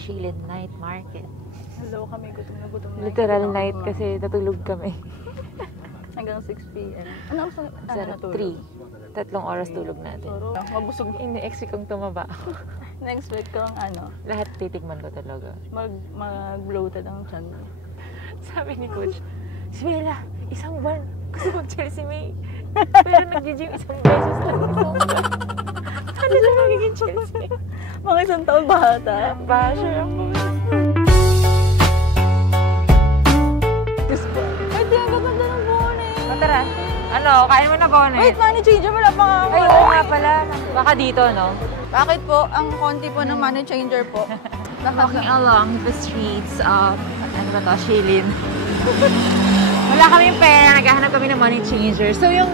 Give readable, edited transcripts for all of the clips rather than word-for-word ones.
Shilin Night Market. Hello kami, gutom na gutom na. Literal night kasi natulog kami. Hanggang 6 p.m. Ano ang natulog? 3. 3 oras tulog natin. Mabusog. Ini-expect kong tumaba. Na-expect kong lahat titigman ko talaga. Mag-bloated ang chan. Sabi ni Coach, si Bella, isang buwan. Gusto mag-Chelsea May. Pero nag-gym isang beses lang. Paano siya magiging Chelsea? Mga isang taon bata. Basher ako. Pwede, ang gaganda ng bonnet. Tara. Ano, kain mo na bonnet? Wait, money changer, wala pa nga ako. Ay, oo nga pala. Baka dito, no? Bakit po? Ang konti po ng money changer po. Walking along the streets of, ano ba to, Shilin. Wala kaming pera, naghahanap kami ng money changer. So, yung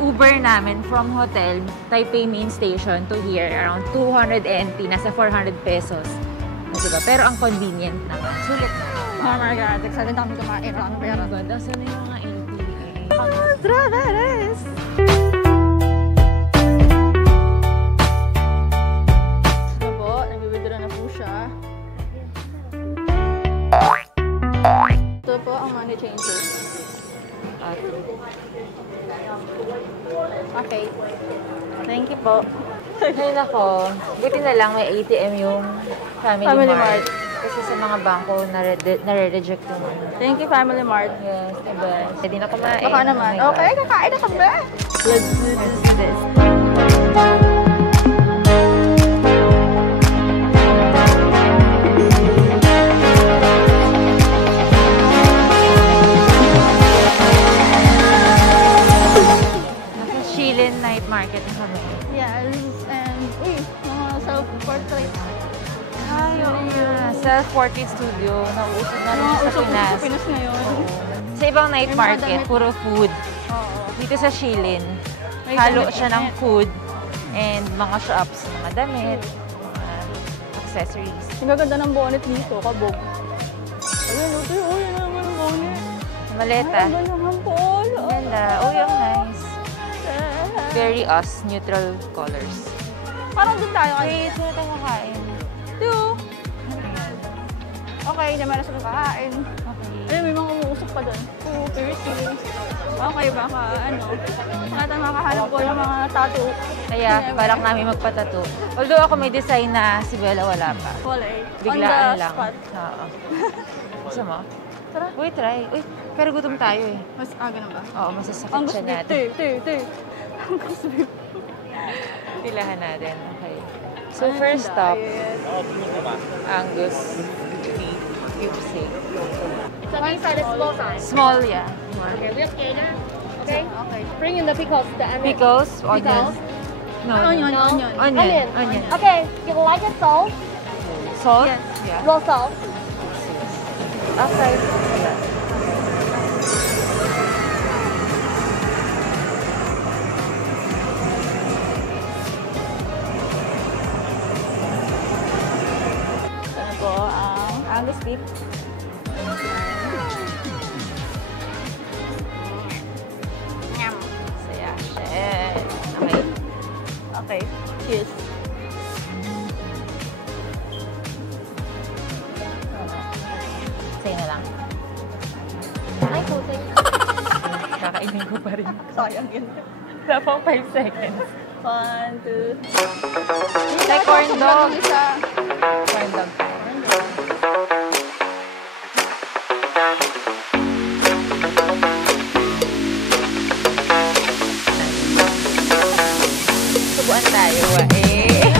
Uber namin from hotel, Taipei main station to here, around 200 NT, nasa 400 pesos. Diba? Pero ang convenient naman. Sulit. Oh my God, excited kami kumain. Wala kang pera. Ganda, saan na yung mga LTE? Strawberries! Ito po, nagbibidra na po siya. Ito po ang money changer. Okay. Thank you po. Ay nako, buti na lang may ATM yung Family Mart. Kasi sa mga bangko, nare-reject yung ano. Thank you, Family Mart. Yes, diba? Pwede na kumain. Baka naman. Oh okay, kakain na kami. Let's do this. Shilin Night Market na kami. Yes, and mga self-portrait. Ay, oo nga. Self-portrait studio. Nauusog na rin sa Pinas. Sa Pinas ngayon. Sa ibang night market, puro food. Oo. Dito sa Shilin, halo siya ng food and mga shops, mga damit, mga accessories. Ang gaganda ng bonnet dito, kabog. Ayun, ito yun. Ayun naman ang bonnet. Maleta. Ay, ang ganda ng polo. Ganda. Oh, yung nice. Very us, neutral colors. Parang doon tayo kanina. Wait, saan tayo kakain? Ito. Okay, naman na sa kakain. Okay. Ayun, may mga umuusok pa doon. Oo, piercing. Okay, baka tayo makahanap ko ng mga tattoo. Kaya, balak namin magpatato. Although ako may design na si Bella wala pa. Wala eh. Biglaan On the lang. spot. Oo. Gusto mo? Tara. Uy, try. Uy, pero gutom tayo eh. Ganun ba? Oo, masasakit Angus siya beef. natin. Angus beef. Pilahan natin. Okay. So, first stop, Angus beef cube steak. So these are the small size. Small, yeah. Okay, we have gator. Okay. Okay. Bring in the pickles, the onion. Pickles, onions. No, Onion. Onion. Okay, you like it salt? Salt? Yes. Yeah. Raw salt. Okay. Ano po ang Angus beef. Nyam. Saya. Okay. Okay. Cheers. Say na lang. Ay, putik. Kakainin ko pa rin. Sayang yun. Wala pang 5 seconds. 1, 2. Like corn dog. Isa. Corn dog. Subuan tayo eh.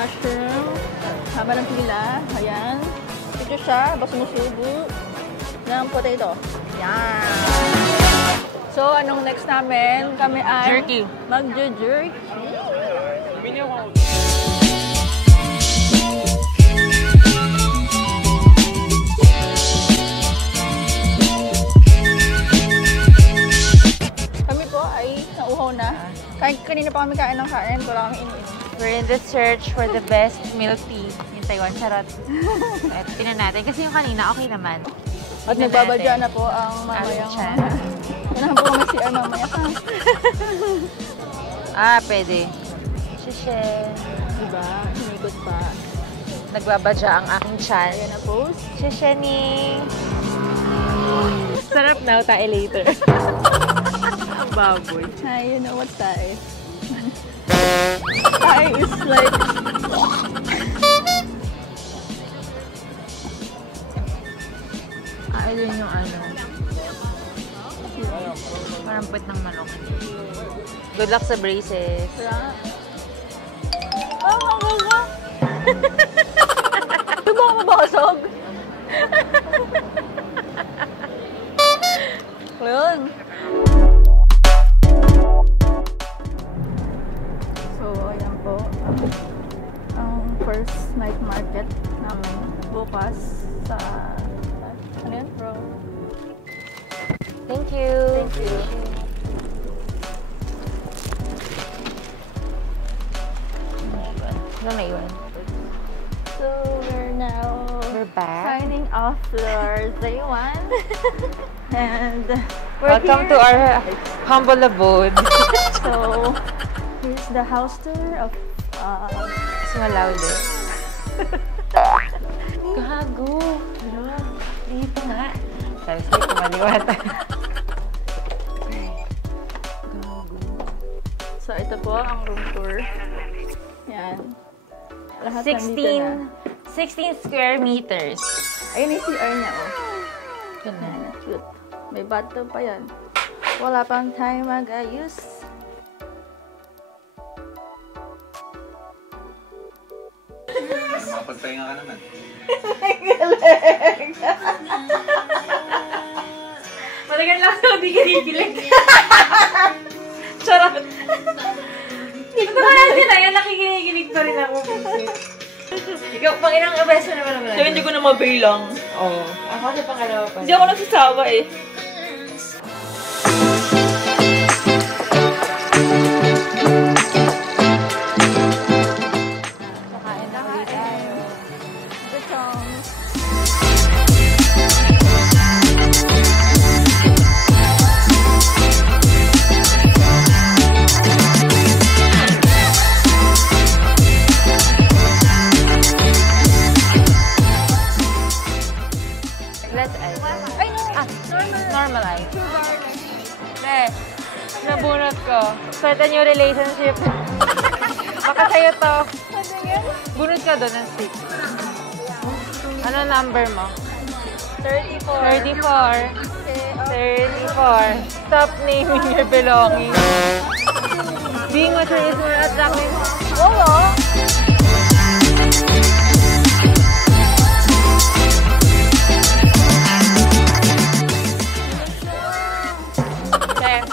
Mushroom. Haba ng pila. Ayan. Ito siya. Basta sumusubo ng potato. Yan. So, anong next namin? Kami ay Jerky. mag-jerky. Kami po ay nauhaw na. Kanina pa kami kain ng kain, wala kami iniinom. We're in the search for the best milk tea in Taiwan. Charot. At tingnan natin. Kasi yung kanina, okay naman. At nagbabadya na po ang mamayang... Chan. Kailangan po kami CR mamaya. Pwede. Shishe. Diba? Hinikot pa. Nagbabadya ang aking chan. Ayan na post. Shishe ni. Sarap now, tae later. Ang baboy. Hi, you know what tae? Tae is like... Ayun yung ano. Parang puwet ng manok. Good luck sa braces. Oh, ang ganda! Ito ba ako mabasag? Ayun. So, ayan po. Ang first night market namin bukas sa... Ano yan, bro? Thank you. Thank you. Ano na yun? So, we're now We're back. signing off our day 1. And we're Welcome to here. our humble abode. So, here's the house tour of... Mas malaw din. Gago. Pero, dito nga. Sorry, kumaliwata. Gago. So, ito po ang room tour. Yan. Lahat nandito na. 16 square meters. Ayun yung CR niya, oh. Ganun. Yan, cute. May bathtub pa yan. Wala pang time mag-ayos. Makapagpahinga ka naman. Matagal lang ako, di kinikilig. Charot. Ito ka natin na yan, nakikinig pa rin ako. Ikaw, pang ilang beso naman naman. So, hindi ko na mabilang. Oo. Ako sa pangalawa pa. Hindi ako nagsasawa eh. Kakain na ulit tayo. Let's ice. Ay, no. Normal ice. Nabunot ko. Start a new relationship. Baka sa'yo to. Bunot ka doon ng stick. Ano number mo? 34. 34. Okay, 34. Stop naming your belongings. Being mature is more attractive. Oo. Chef,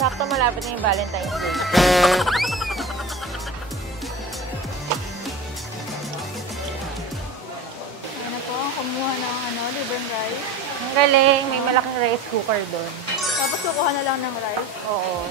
sakto malapit na yung Valentine's Day. Ano po, kumuha ng libreng rice. Ang galing, may malaking rice cooker doon. Tapos kukuha na lang ng rice. Oo.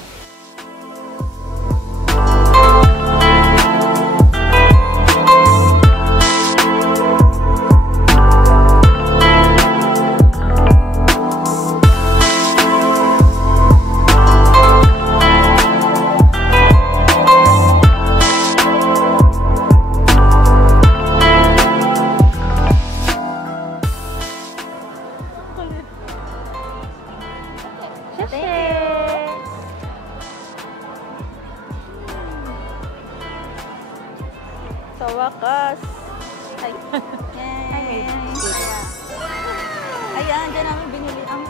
Sa wakas. Ay. Ay, Ayan, dyan namin binili ang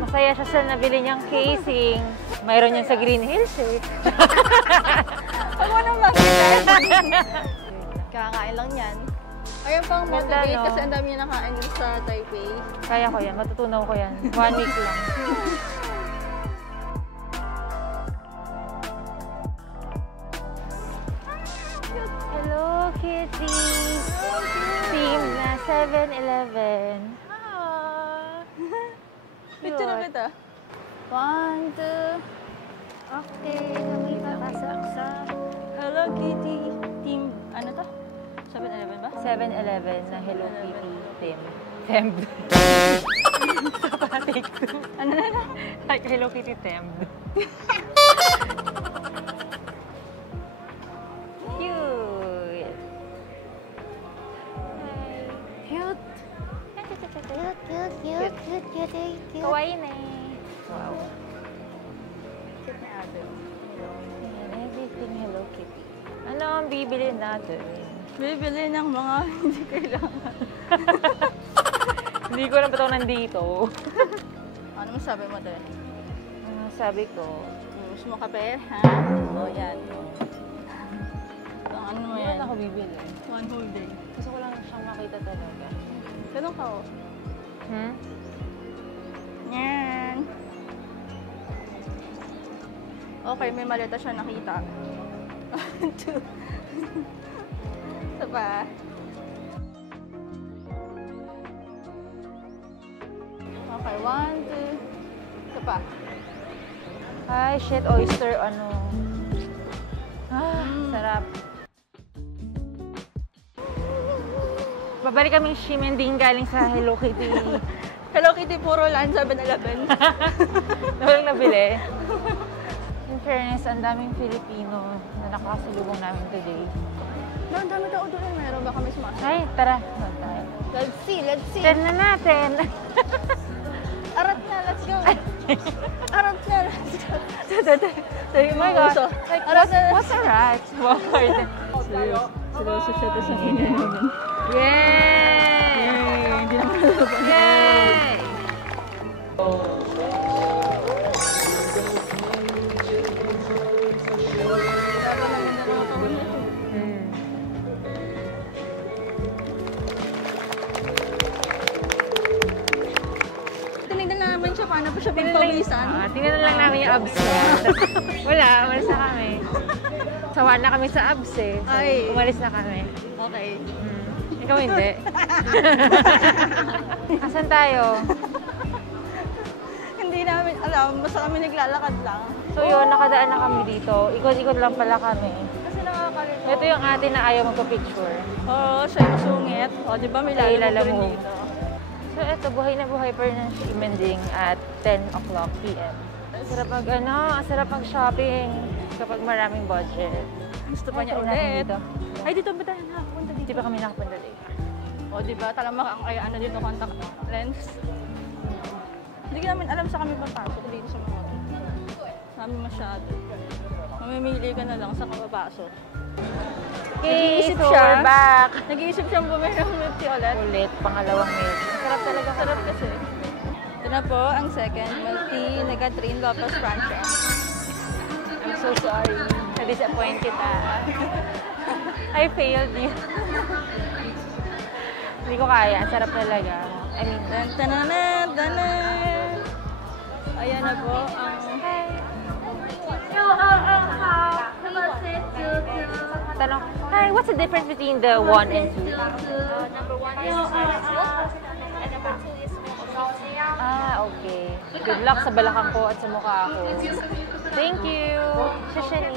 Masaya siya sa nabili niyang casing. Mayroon yan sa Green Hills eh. Huwag mo nang makita. Kakain lang yan. Ayun pang Ganda, motivate no? kasi ang dami niya nakain dun sa Taipei. Kaya ko yan, matutunaw ko yan. 1 week lang. Hello, Kitty! Team na 7-Eleven. Picture na kita. 1, 2. Okay, kami papasok sa Hello Kitty team. Ano to? 7-Eleven ba? 7-Eleven na Hello Kitty Tim. Temp. Take two. Ano na? Like Hello Kitty Temp. Cute. Cute. Kawaii na eh. Wow. Cute na ate. Ayan, everything Hello Kitty. Ano ang bibili natin? Bibili ng mga hindi kailangan. Hindi ko alam ba't ako nandito. Ano masabi mo doon? Sabi ko, Gusto mo kape? Ha? O, yan. Ang ano mo yan? ako bibili? One whole day. Gusto ko lang siyang makita talaga. Ganun ka, oh. Hmm? Yan. Okay, may maleta siya nakita. 2. Isa pa. Okay, 1, 2. Isa pa. Ay, shit, oyster, ano. Sarap. Babalik kaming shimending galing sa Hello Kitty. Hello Kitty, puro lang 7-Eleven. Walang nabili. In fairness, ang daming Filipino na nakakasalubong namin today. No, ang dami tao doon. Meron ba kami sumasya? Ay, tara. Doon tayo. Let's see, let's see. Turn na natin. Arat na, let's go. Arat na, let's go. Oh my God. Like, what's a rat? Walmart. Seryoso siya, tapos ang ina namin. Yay! Hindi naman nalabas. Yay! Tinignan namin siya, paano pa siya pagpawisan. Tingnan lang namin yung abs niya. Wala, umalis na kami. Sawa na kami sa abs eh. So, Ay. umalis na kami. Okay. Ikaw hindi. Asan tayo? Hindi namin alam, basta kami naglalakad lang. So yun, nakadaan na kami dito. Ikot-ikot lang pala kami. Kasi nakakalito. Ito yung ate na ayaw magpa-picture. Oo, siya yung sungit. O, di ba may Ay, lalabog rin lalamog. dito. So ito, buhay na buhay pa rin ang Shimending at 10 o'clock p.m. Sarap mag, sarap mag-shopping kapag maraming budget. Gusto pa niya Try natin ulit. dito. Ay, dito ba tayo nakapunta dito? Di ba kami nakapunta dito? O, di ba? Talamak ang kaya ano dito, contact lens. Hindi ka namin alam sa kami papasok dito sa mga namin masyado. Mamimili ka na lang sa kapapasok. Okay, Nag-iisip so siya. we're back. Nag-iisip siyang bumili ng milk tea ulit. Ulit, pangalawang milk. Sarap talaga. Sarap kasi. Ito na po ang second milk tea na Catherine Lopez Frances. I'm so sorry. Na-disappoint kita. I failed you. Hindi ko kaya. Ang sarap talaga. I mean, Tananan, tanan. Ayan na po ang... tanong, hi, what's the difference between the 1 and 2? Number 1 is milk, and number 2 is milk. Ah, okay. Good luck sa balakang ko at sa mukha ko. Thank you. Shashani.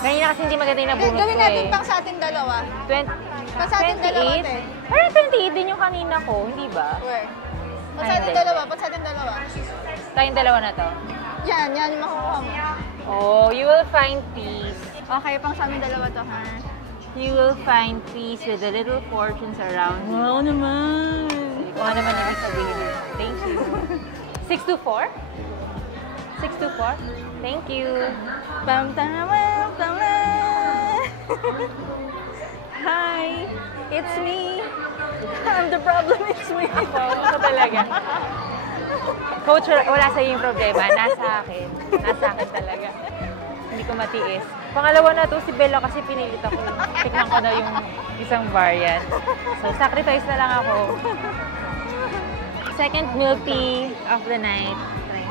Ganyan na kasi hindi maganda yung nabunot ko Gawin natin eh. pang sa ating dalawa. 20, Pa sa ating dalawa, 28? te. Parang 28 din yung kanina ko, hindi ba? Where? Pa Ay, sa ating hindi. dalawa, pa sa ating dalawa. Tayong dalawa na to. Yan yung makukuha mo. Oh, you will find peace. Okay, pang sa aming dalawa to, ha? You will find peace with the little fortunes around you. Wow naman! Kung ano naman ibig sabihin. Thank you. 624? 624? Thank you. Pam tanaman, taman! Hi! It's me! I'm the problem, it's me! Ako talaga. Coach, wala sa yung problema. Nasa akin. Nasa akin talaga. Hindi ko matiis. Pangalawa na to si Bella kasi pinilit ako. Tikman ko na yung isang variant. So, sacrifice na lang ako. Second milk tea of the night. Try.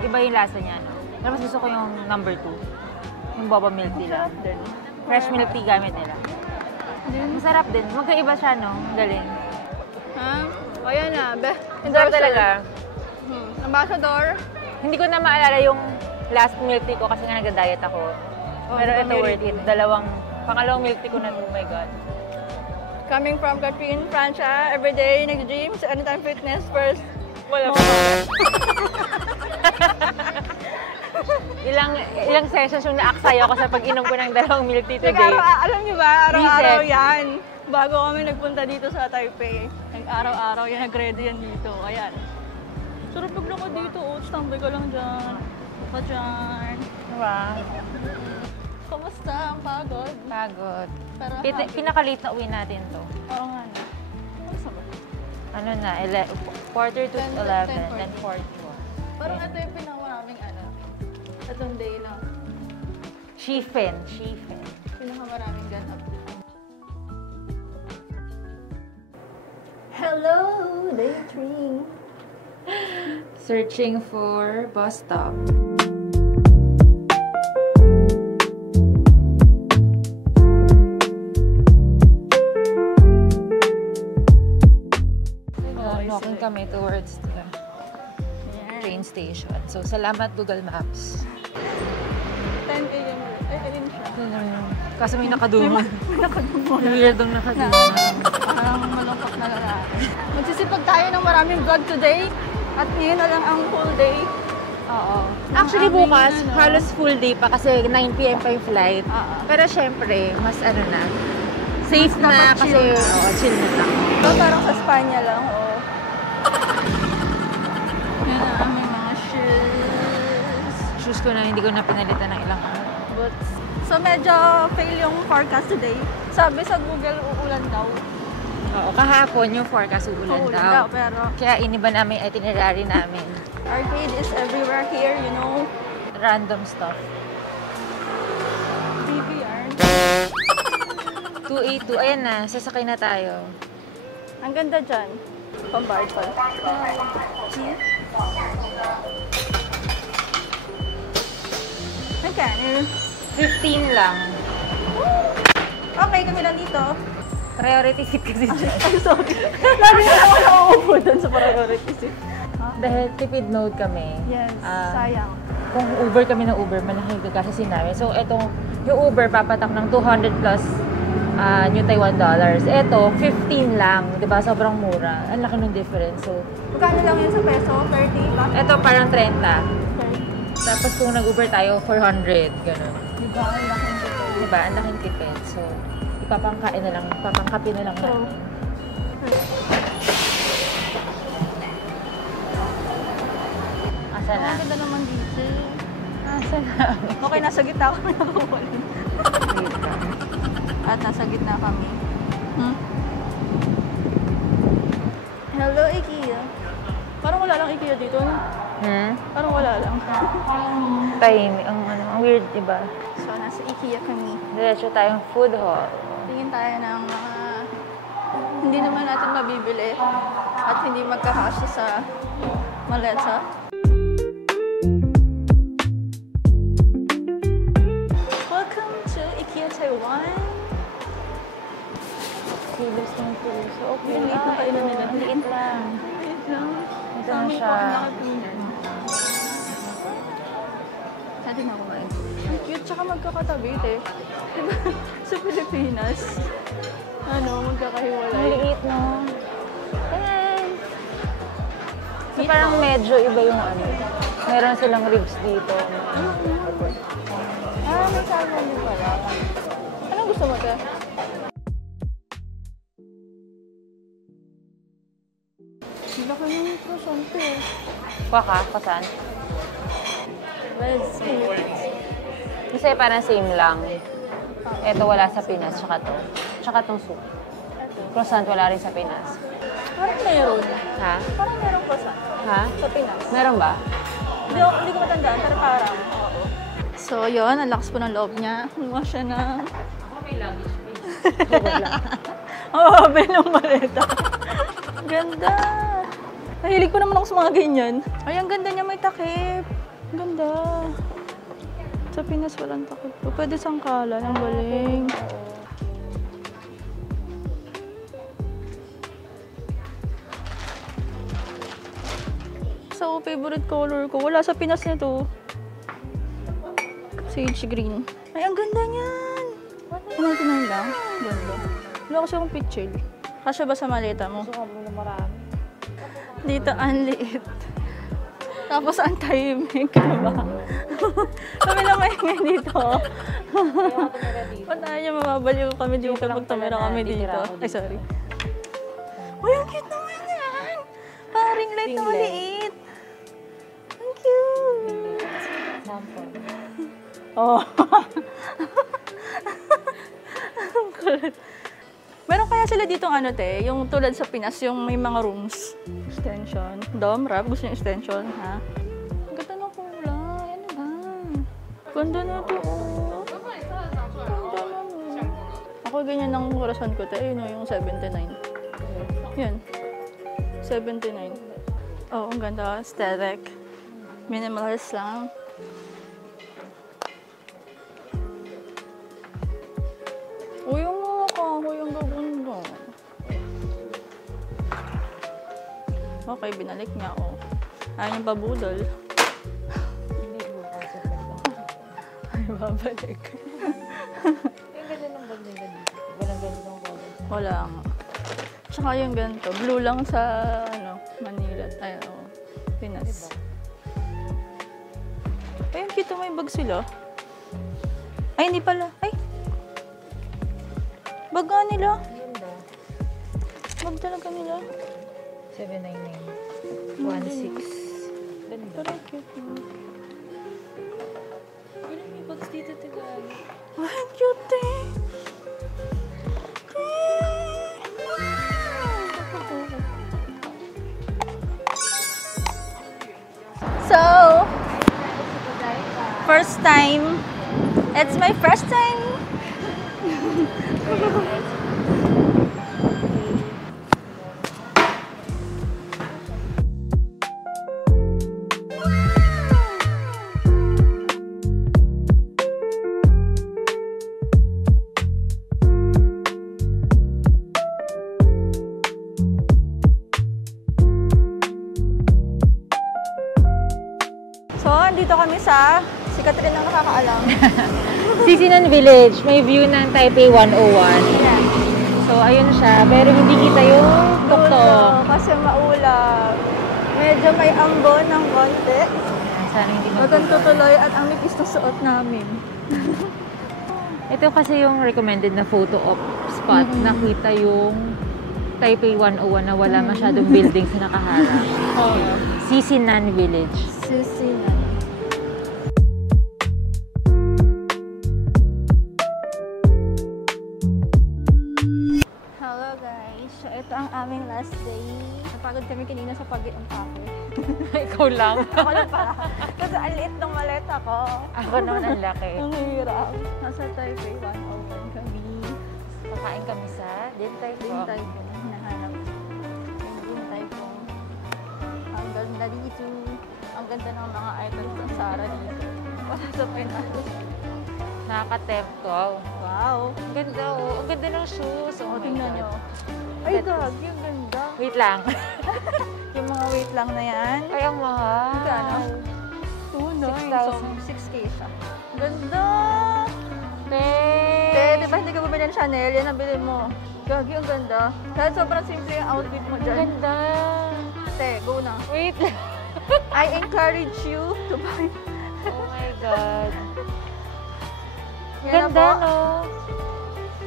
Iba yung lasa niya, no? Pero mas gusto ko yung number 2. Yung boba milk nila. Fresh milk tea gamit nila. Masarap din. Magkaiba siya, no? Galing. Ha? O, yan na. Sarap talaga. Ambassador. Hindi ko na maalala yung last milk tea ko kasi nga nag-diet ako. Pero ito worth it. Pangalawang milk tea ko na, oh my God. Coming from Catherine, Francia, everyday nag-gym sa Anytime Fitness first. Wala pa. ilang sessions yung naaksaya ko sa pag-inom ko ng 2 milk tea today. Alam niyo ba, araw-araw Reset. yan. Bago kami nagpunta dito sa Taipei, nag-araw-araw yan, nag-ready yan dito. Ayan. Sarap paglakad dito, oats, tambay ka lang dyan. Pa dyan. Diba? Kamusta? Ang pagod? Pagod. Pero Pinakalit na uwi natin to. Oo nga na. Kamusta ba? Ano na, 4:45 to 11, 10:40. then 4:40. Parang ito yung pinakamaraming atong day lang. Shifen. Pinakamaraming ganap. Hello, daydream. Searching for bus stop. Walking kami towards the train station. So, salamat Google Maps. 10 a.m. Ay, alin siya? Kaso may nakadungan. Weirdong nakadungan. Parang malungkot na lalaki. Magsisipag tayo ng maraming vlog today. At ngayon na lang ang full day. Oo. Actually, bukas, halos full day pa kasi 9 p.m. pa yung flight. Pero syempre, mas na, safe na kasi chill na lang. So, parang sa Spanya lang, Yan na aming mga shoes. Shoes ko na, hindi ko na pinalitan ng ilang Boots. So, medyo fail yung forecast today. Sabi sa Google, uulan daw. Oo, kahapon yung forecast uulan daw. Pero Kaya iniba namin itinerary namin. arcade is everywhere here, you know. Random stuff. PBR. 282. Ayan na, sasakay na tayo. Ang ganda dyan. Pambayad pa. Okay. 15 lang. Okay, kami lang dito. Priority seat kasi dyan. Ay, sorry. Lagi na ako nauupo dun sa priority seat. Dahil tipid mode kami. Yes, sayang. Kung Uber kami ng Uber, malaki yung gagasasin namin. So, itong, yung Uber papatak ng 200 plus New Taiwan dollars. Ito, 15 lang. Diba? Sobrang mura. Ang laki ng difference. So, Magkano lang yun sa peso? 30 ba? ito parang 30. 30. Tapos kung nag-Uber tayo, 400. Ganun. Diba? Ang laking dito. Diba? Ang laking tipid. So, ipapangkain na lang. Papangkapin na lang namin. Asa na? Ang ganda naman dito. Asa na? Okay, nasa gitna kami nakukulin. At nasa gitna kami. Hello, IKEA. Parang wala lang IKEA dito, no? Parang wala lang. Tahimik. Ang weird, diba? So, nasa IKEA kami. Diretso tayong food hall. Tingin tayo ng mga hindi naman natin mabibili at hindi magkakasya sa maleta. Welcome to IKEA Taiwan. Kilos ng puso. Okay Ang liit na kainan nila. Ang liit lang. Wait lang. Ito na siya. Pwede nga kumain. Ang cute, tsaka magkakatabi, eh. Diba? Sa Pilipinas, magkakahiwalay. Ang liit, no? Ayan. So, parang medyo iba yung Meron silang ribs dito. May salmon din pala. Anong gusto mo, te? Sila ka yung croissant, eh. Kuha ka? Kasan? Let's see. Kasi parang same lang. Ito wala sa Pinas, tsaka to. Tsaka tong soup. Croissant wala rin sa Pinas. Parang meron. Ha? Parang meron croissant. Ha? Sa Pinas. Meron ba? Hindi ko matandaan, pero parang. Oo. So, yun. Ang lakas po ng loob niya. Kumuha siya na. Okay lang. Oo, ng maleta. Ganda. Nahilig ko naman ako sa mga ganyan. Ay, ang ganda niya, may takip. Ang ganda. Sa Pinas, walang takip po. Pwede sangkalan. Ang galing. So, favorite color ko. Wala sa Pinas nito. Sage green. Ay, ang ganda niyan! 99 lang. Ganda. Wala kasi akong picture. Kasya ba sa maleta mo? Gusto ko muna marami. Dito, ang liit. Tapos, ang tahimik. Diba? Kami lang maingay dito. Ba't tayo mababaliw kami dito pag tumira kami dito? Ay, sorry. Uy, ang cute naman yan! Paring light na maliit. Ang cute! Sample. Oh. Ang kulit. Meron kaya sila ditong ano te, yung tulad sa Pinas, yung may mga rooms. Extension. Dom, Rap, gusto niyo extension, ha? Ang ganda ng kulay. Ano ba? Ganda na to, oh. Ganda na, oh. Ako ganyan ang orasan ko, te. Yun, yung 79. Yun. 79. Oh, ang ganda. Aesthetic. Minimalist lang. Uy, yung mga kahoy, ang gaganda. Okay, binalik niya, oh. Ayaw niyang pabudol. Hindi bukas. Ay, babalik. Yung ganda ng bag nila dito. Walang ganda ng color. Wala nga. Tsaka yung ganito. Blue lang sa, ano, Manila. Ay, oh, Pinas. Ay, ang cute, may bag sila. Ay, hindi pala. Ay! Bag nga nila. Ganda. Bag talaga nila. 799. 16. Ganda. Parang cute mo. Ilan may bags dito, Tagal? Ay, ang cute eh. So, first time. It's my first time. So, andito kami sa si Catherine ang nakakaalam. Sisinan Village. May view ng Taipei 101. So, ayun siya. Pero hindi kita yung tuktok. Kasi maulap. Medyo may ambon ng konti. Sana hindi Maganda tuloy at ang nipis na suot namin. Ito kasi yung recommended na photo op spot. Nakita yung Taipei 101 na wala masyadong buildings na nakaharap. Sisinan Village. Sisinan. Hello guys. So ito ang aming last day. Napagod kami kanina sa pag-i-unpack. Ikaw lang. Ako lang pala. Kasi ang liit ng maleta ko. Ako naman ang laki. Ang hirap. Nasa Taipei 101 kami. Kakain kami sa Din Tai Din Fung. Tai Fung. Hinahanap. Din Tai Fung. Ang ganda dito. Ang ganda ng mga items ng Zara dito. Wala sa Pinas. Nakaka-tempt ko. Wow. Ang ganda oh. Ang ganda ng shoes. Oh my Tingnan God. nyo. Ay, gagi. Ang ganda. Wait lang. Yung mga weight lang na yan. Ay, ang mahal. Magkano? 6,000. So, 6K siya. Ganda! Babe! Te, di ba hindi ka bumili ng Chanel? Yan ang bilhin mo. Gagi, ang ganda. Kahit sobrang simple yung outfit mo Ang dyan. ganda. Te, go na. Wait lang. I encourage you to buy. Oh my God. Yan na Ganda, po. no?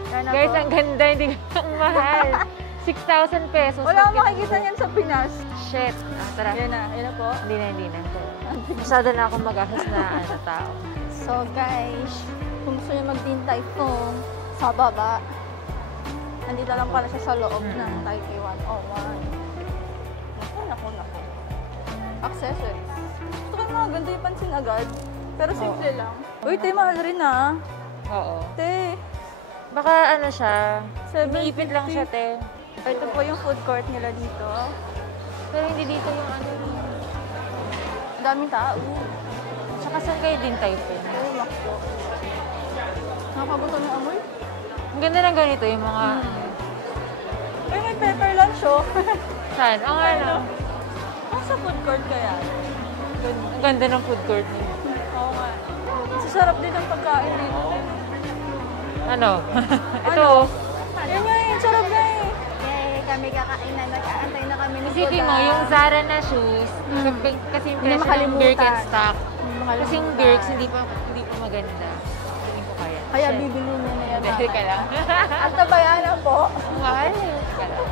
Yan na Guys, po. ang ganda. Hindi ang mahal. 6,000 pesos. Wala akong makikita niyan sa Pinas. Shit. Tara. Yan na po. Hindi na. Masyado na akong mag-ahas na tao. So guys, kung gusto niyo mag-Din Tai Fung sa baba, nandito lang pala siya sa loob ng Taipei 101. Naku. Accessories. Gusto ko yung mga ganda yung pansin agad, pero simple lang. Uy, te, mahal rin ah. Oo. Te, Baka ano siya, 750. iniipit lang siya, te. Ito po yung food court nila dito. Pero hindi dito yung ano. Daming tao. Tsaka saan kayo din Taipei? Ay, makso. Nakakagusto ng amoy. Ang ganda ng ganito, yung mga... Uy, may pepper lunch oh. Saan? Ang ano? Sa food court kaya? Ang ganda ng food court niya. Oo nga. Sasarap din ang pagkain dito. Ano? Ito. Yun nga eh, sarap na eh. Yay, kami kakain na. Nag-aantay na kami ni Isipin mo, yung Zara na shoes, kasi yung Hindi presyo ng makalimutan. Birkenstock. Makalimutan. Kasi yung Birks, hindi pa maganda. Hindi ko kaya. Kaya Shit. bibili niya na yan. Dahil ka lang. At tabayanan po. Mahal. Ka lang.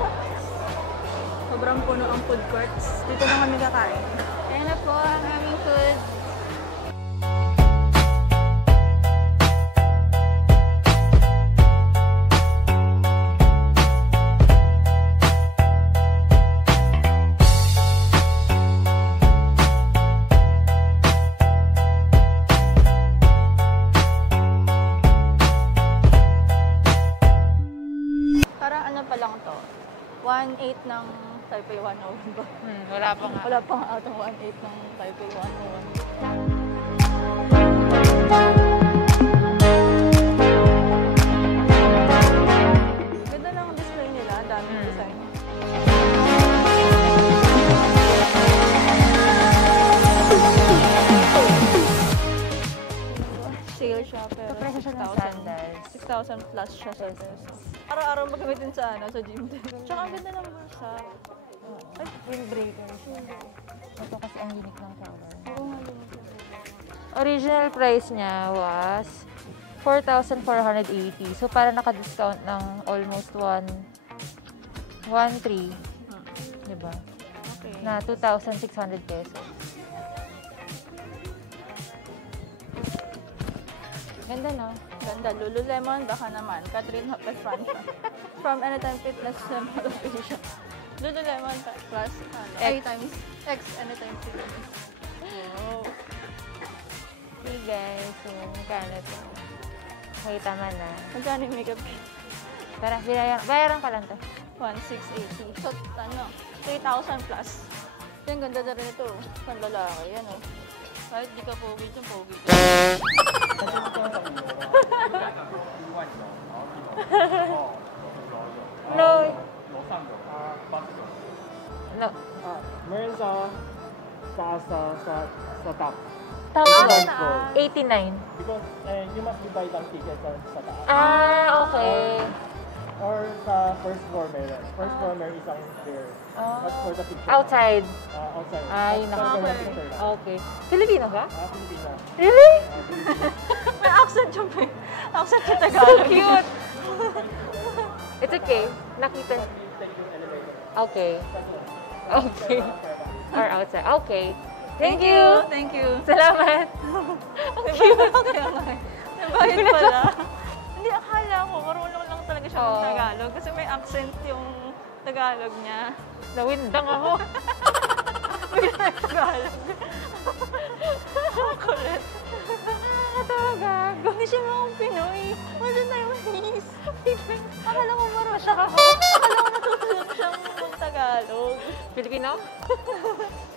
Sobrang puno ang food courts. Dito na kami kakain. Ayan na po ang aming food. Parang ano pa lang to? 1/8 ng Taipei 101 ba? Wala pa nga. Wala pang atong 1/8 ng Taipei 101. Ganda lang ang display nila. Daming design. Sale siya pero Presyo siya ng 6,000. sandals. 6,000 plus siya sa pesos. Araw-araw magamitin sa sa gym din. Tsaka ang ganda ng bulsa. Ay, windbreaker siya. Ito kasi ang unique ng color. Oo nga din. Original price niya was 4,480. So, para naka-discount ng almost 1,300. Diba? Okay. Na 2,600 pesos. Ganda, no? Ganda. Lululemon, baka naman. Catherine Hopper Francia. From Anytime Fitness sa Mall of Asia. Lululemon plus X. times X Anytime Fitness. Wow. Okay, guys. So, magkano ito? Okay, tama na. Magkano yung makeup? Tara, bayaran ka lang to. 1,680. So, ano? 3,000 plus. Ito yung ganda na rin ito. Panlalaki. Yan o. Kahit di ka pogi, yung pogi ka. No. No. Meron sa taas sa top. Tapos, Ah, 89. Because you must be buy the ticket sa taas. Ah, okay. Or sa first floor meron. First floor meron isang there. But for the picture. Outside. Outside. Ay, But naku. for the picture lang. Okay. Filipino ka? Filipino. Really? may accent yung accent yung Tagalog. Cute. It's okay. Nakita. Okay. Okay. Or outside. Okay. Thank you. Thank you. Salamat. Ang cute. Kaya nga. Nabayad pala. Hindi, akala ko. Marunong lang talaga siya ng Oo. Tagalog. Kasi may accent yung Tagalog niya. Nawindang ako. Tagalog. Ang kulit. Nakakatawa, gago. Hindi siya mga Pinoy. Wala na yung his. Akala ko marunong siya. Akala ko natutulog siyang mag-Tagalog. Filipino?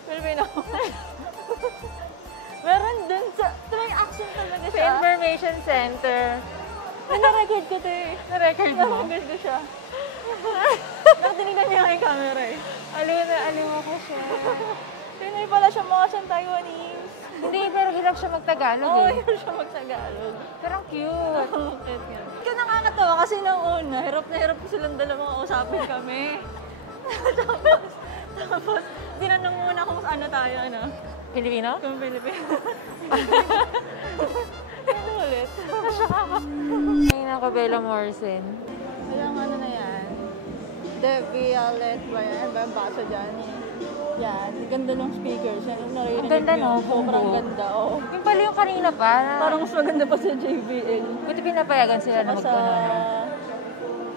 Filipino. Meron dun sa... May accent talaga Sa siya. Information Center. Na-record ko ito eh. Na-record mo? Na-record ko siya. Nakatinignan niya yung camera eh. Aliw ako siya. Pinoy pala siya, mukha siyang Taiwanese. Hindi, pero hirap siya mag-Tagalog Oo, eh. hirap siya mag-Tagalog. Pero ang cute. Kaya nakakatawa kasi nung una, hirap na hirap silang dalawang usapin kami. tapos, tinanong muna kung ano tayo, ano? Filipino? Kung Pilipino. Ano ulit? Ay, nako, Bella Morrison. Walang ano na yan. The Violet ba yan? Ano ba yung baso dyan? Yan. Ganda ng speakers. Yan, yung naririnig Ang ganda, nyo. no? Sobrang Bumbo. ganda. Oo. Yung pala yung kanina pa. Parang mas maganda pa sa JBL. Buti pinapayagan sila na Saka sa... mag-ano.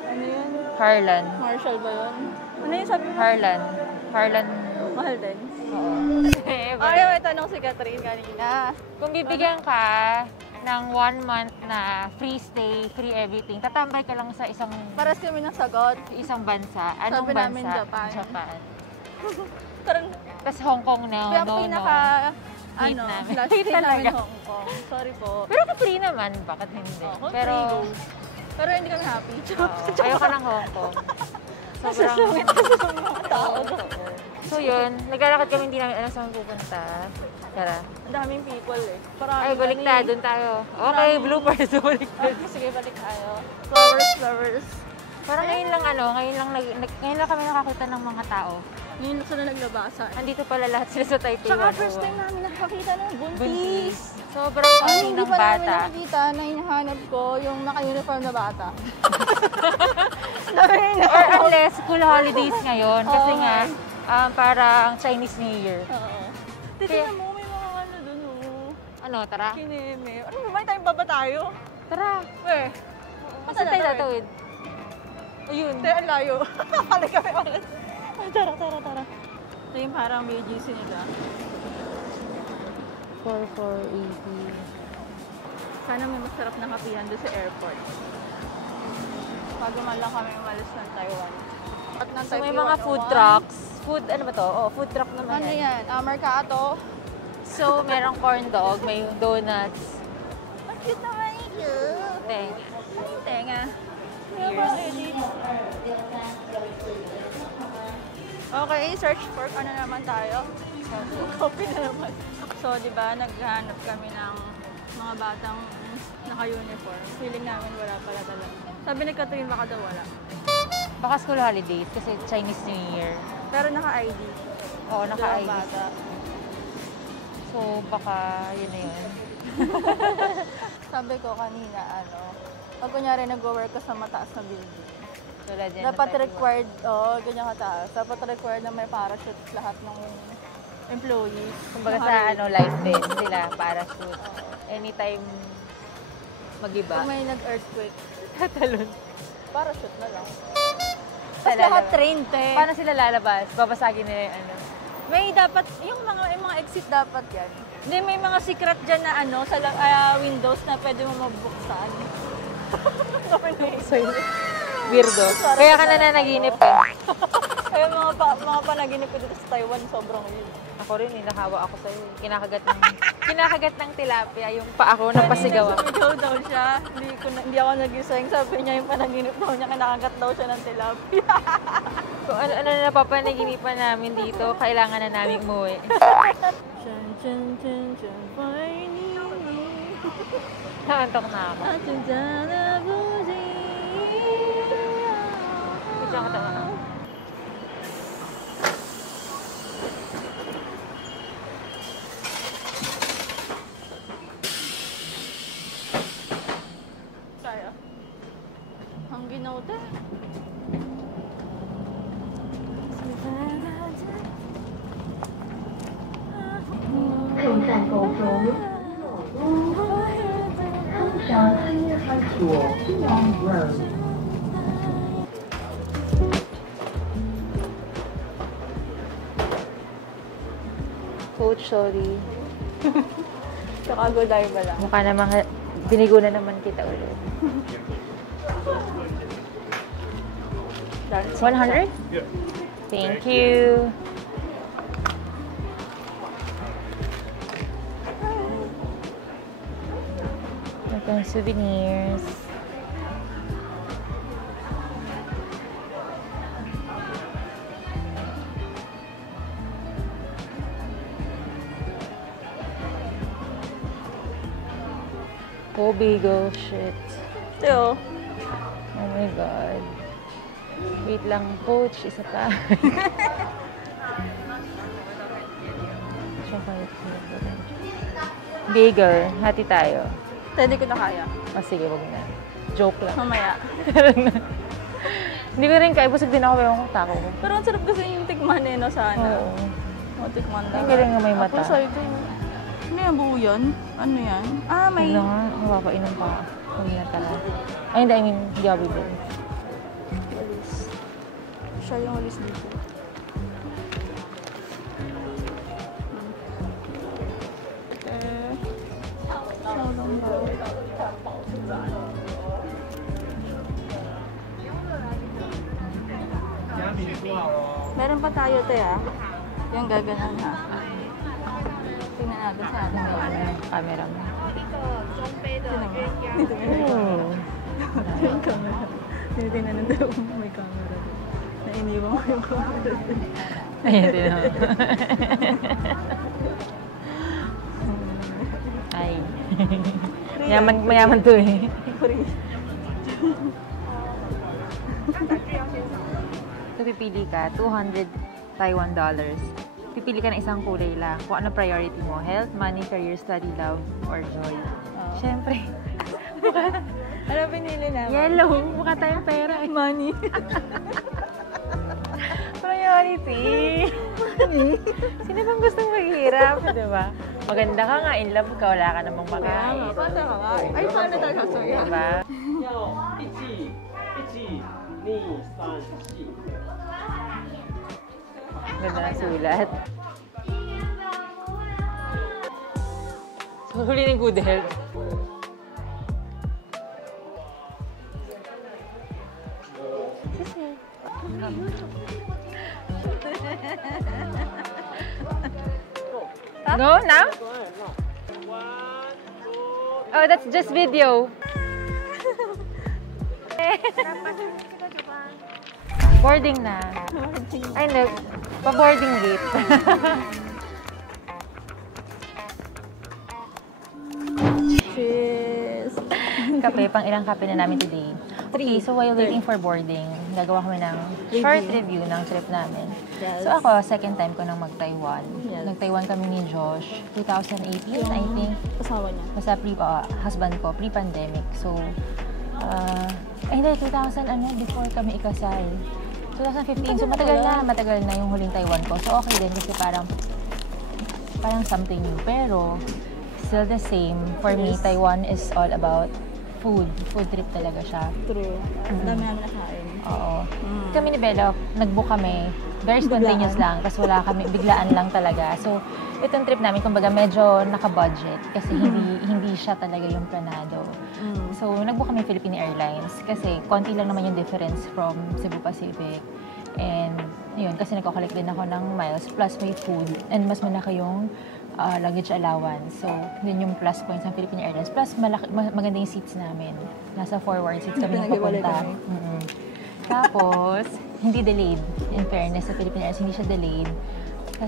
Ano yun? Harlan. Marshall ba yun? Ano yung sabi mo? Harlan. Harlan. Mahal din. Oo. Ayaw, may tanong si Catherine kanina. Kung bibigyan ka ng 1 month na free stay, free everything, tatambay ka lang sa isang Paras kami ng sagot. bansa. Anong Sabi bansa? namin Japan. Japan. Parang, Tapos Hong Kong na, kaya no, pinaka, Hate ano, namin. last Hate hit namin talaga. Hong Kong. Sorry po. Pero kung free naman, bakit hindi? Oh, Pero, free go. Pero hindi kami happy. ayoko ng Hong Kong. Sobrang... Sasungit kasi ng mga tao. Oo. So yun, naglalakad kami, hindi namin alam saan pupunta. Tara. Ang daming people eh. Ay, baliktad, doon tayo. Okay, bloopers, baliktad. Sige, balik tayo. Flowers, flowers. Parang ngayon lang ngayon lang kami nakakita ng mga tao. Ngayon sila naglabasa. Andito pala lahat sila sa Taipei 101. Saka first time namin nakakita ng buntis. Sobrang konti Hindi ng pa namin bata. nakikita na hinahanap ko yung naka-uniform na bata. Or unless school holidays ngayon. Kasi Oo. nga, parang Chinese New Year. Oo. Tignan mo, may mga ano dun oh. Ano, tara? Kineme. Ano ba, may time pa ba tayo? Tara. Weh. Saan tayo tatawid? Ayun. Tayo ang layo. Balik kami ulit. Ay, tara. Ito yung parang BGC nila. 4480. Sana may masarap na kapihan doon sa airport. Bago man lang kami umalis ng Taiwan. At ng So may Taipei mga 101. food trucks. Ano ba to? Oh, food truck naman Ano yan. yan? Mercato. So, merong corn dog, may donuts. Ang cute naman ito. Tenga. Ano yung tenga? Okay, search for ano naman tayo? Coffee na naman. So, di ba, naghahanap kami ng mga batang naka-uniform. Feeling namin wala pala talaga. Sabi ni Katuin, baka daw wala. Baka school holidays kasi Chinese New Year. Pero naka-ID. Oo, Dalawang naka-ID. bata. So, baka yun na yun. Sabi ko kanina, pag kunyari nag-work ka sa mataas na building, Tulad yan. dapat required, ganyan kataas. Dapat required na may parachute lahat ng employees. Kumbaga sa life din sila, parachute. Anytime mag-iba. Pag may nag-earthquake, Tatalon. parachute na lang. Sa Tapos lahat lalabas. trained eh. Paano sila lalabas? Babasagin nila yung ano. May dapat, yung mga exit dapat yan. Hindi, may mga secret dyan na sa windows na pwede mo mabuksan. So, weirdo. Kaya ka na nanaginip eh. Kaya mga panaginip ko dito sa Taiwan, sobrang weird. Ako rin, nakahawa ako sa'yo. Kinakagat ng tilapia yung paa ko, napasigaw ako. Sumigaw daw siya. Hindi ako nagising. Sabi niya yung panaginip daw niya, kinakagat daw siya ng tilapia. Kung ano na napapanaginipan namin dito, kailangan na namin umuwi. Chan, chan, chan, chan, finally. Nakantok na ako. Bigyan ka tawa. Kaya. Ang ginaw din. 正在高中，通向 Senior High School Long Road. Coach, sorry. Chicago dive ba lang? Mukha naman, binigo na naman kita ulit. 100? Yeah. Thank you. Itong souvenirs. Oh, bagel. Shit. Ito. Oh my God. Wait lang, coach. Isa pa. Chocolate flavor. Bagel. Hati tayo. Hindi ko na kaya. O sige, wag na. Joke lang. Mamaya. Hindi ko rin kaya. Busog din ako. Ewan ko tako ko. Pero ang sarap kasi yung tikman na sana. Oo. Tikman na. Ang galing nga may mata. Tapos ito. Ano yung buo yun? Ano yan? Ah, may... Ano nga, mapapainom pa. Huwag na tara. Ay, hindi. I mean, hindi ako bibili. Walis. Siya yung walis dito. Meron pa tayo, te, ah. Yung gaganan na. Tingnan natin sa atin. Camera mo. Oh. Yung camera. Tinitingnan ng dalawang may camera. Nainiwan ko yung camera. Ayan din ako. Ay. Mayaman to eh. So, pipili ka, $200 Taiwan. Pipili ka ng isang kulay lang. Kung ano priority mo, health, money, career, study, love, or joy. Siyempre. Ano pinili namin? Yellow. Mukha tayong pera. Money. Priority. Sino bang gustong maghihirap? Diba? Maganda ka nga, in love ka, wala ka namang makain. Pasa ka nga. Ay, paano tayo sasaya? Diba? 1、2、3、4。 Ganda ng sulat. So, huli ng good health. Go now? Oh, that's just video. Boarding na. Ay, no. Pa-boarding gate. Cheers! Kape, pang ilang kape na namin today. Okay, so while waiting for boarding, gagawa kami ng short review ng trip namin. Yes. So ako, second time ko nang mag-Taiwan. Yes. Nag-Taiwan kami ni Josh, 2018, I think. Kasama niya. Basta husband ko, pre-pandemic. So, hindi, 2000, before kami ikasal. 2015, so matagal na yung huling Taiwan ko. So, okay din kasi parang something new. Pero, still the same. For me, Taiwan is all about food. Food trip talaga siya. True. Dami namin nakain. Oo. Kami ni Bella, nag-book kami. Very spontaneous lang. Tapos wala kami, biglaan lang talaga. So, itong trip namin, kumbaga medyo naka-budget. Kasi hindi siya talaga yung planado. So, nag-book kami Philippine Airlines. Kasi konti lang naman yung difference from Cebu Pacific. And, yun, kasi nagko-collect din ako ng miles. Plus may food. And mas malaki yung luggage allowance. So, yun yung plus points ng Philippine Airlines. Plus, maganda yung seats namin. Nasa forward seats kami napapunta. Tapos, hindi delayed. In fairness, sa Philippine Airlines, hindi siya delayed.